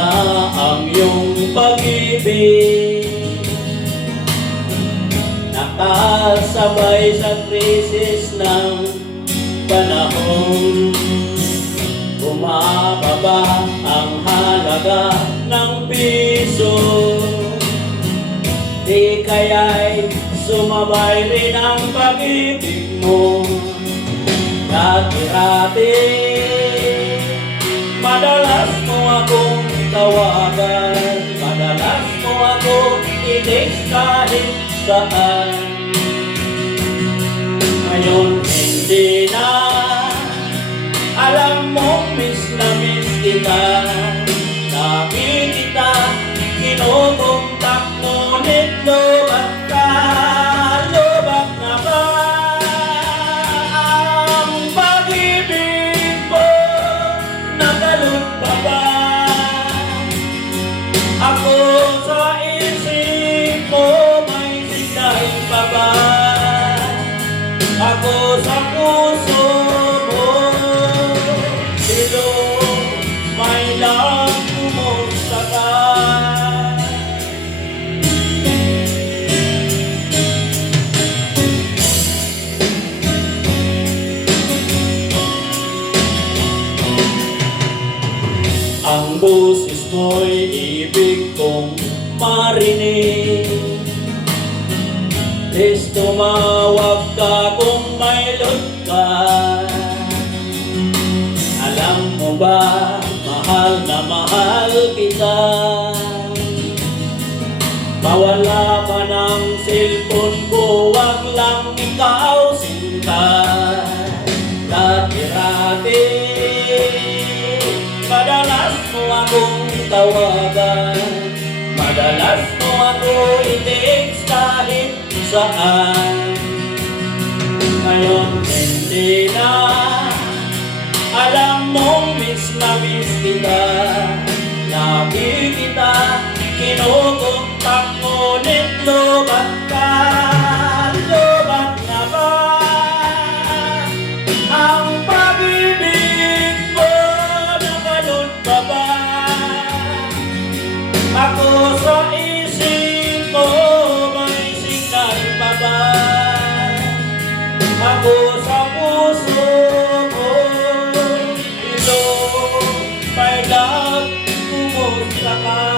na ang iyong pag-ibig, nakasabay sa krisis ng panahon. Bumababa ang halaga ng piso, di kaya'y sumabay rin ang pag-ibig mo. Dati-dati, madalas mo akong tawagan, madalas mo akong i-text kahit saan. Ngayon hindi na, alam mo miss na miss kita. Nakikita, kinukontak ngunit lobat ka, lobat na ba ang pag-ibig mo? Nagalot pa ba ako sa isip mo? May signal pa ba ako sa puso mo? Hello, my love, kumusta ka? Ang boses mo'y ibig kong marinig. Please tumawag ka kung may load ka. Alam mo ba, mahal na mahal kita. Mawala pa ng cellphone ko, wag lang ikaw sinta. Dati-dati, madalas mo akong tawagan, madalas mo ako i-text kahit saan. Ngayon hindi na, alam mong miss na miss kita. Nakikita, kinukontak ngunit lobat ka, lobat na ba ang pag-ibig mo? Nagalot pa ba ako sa isip mo? May signal pa ba ako sa puso mo? Hello, my love, kumusta ka?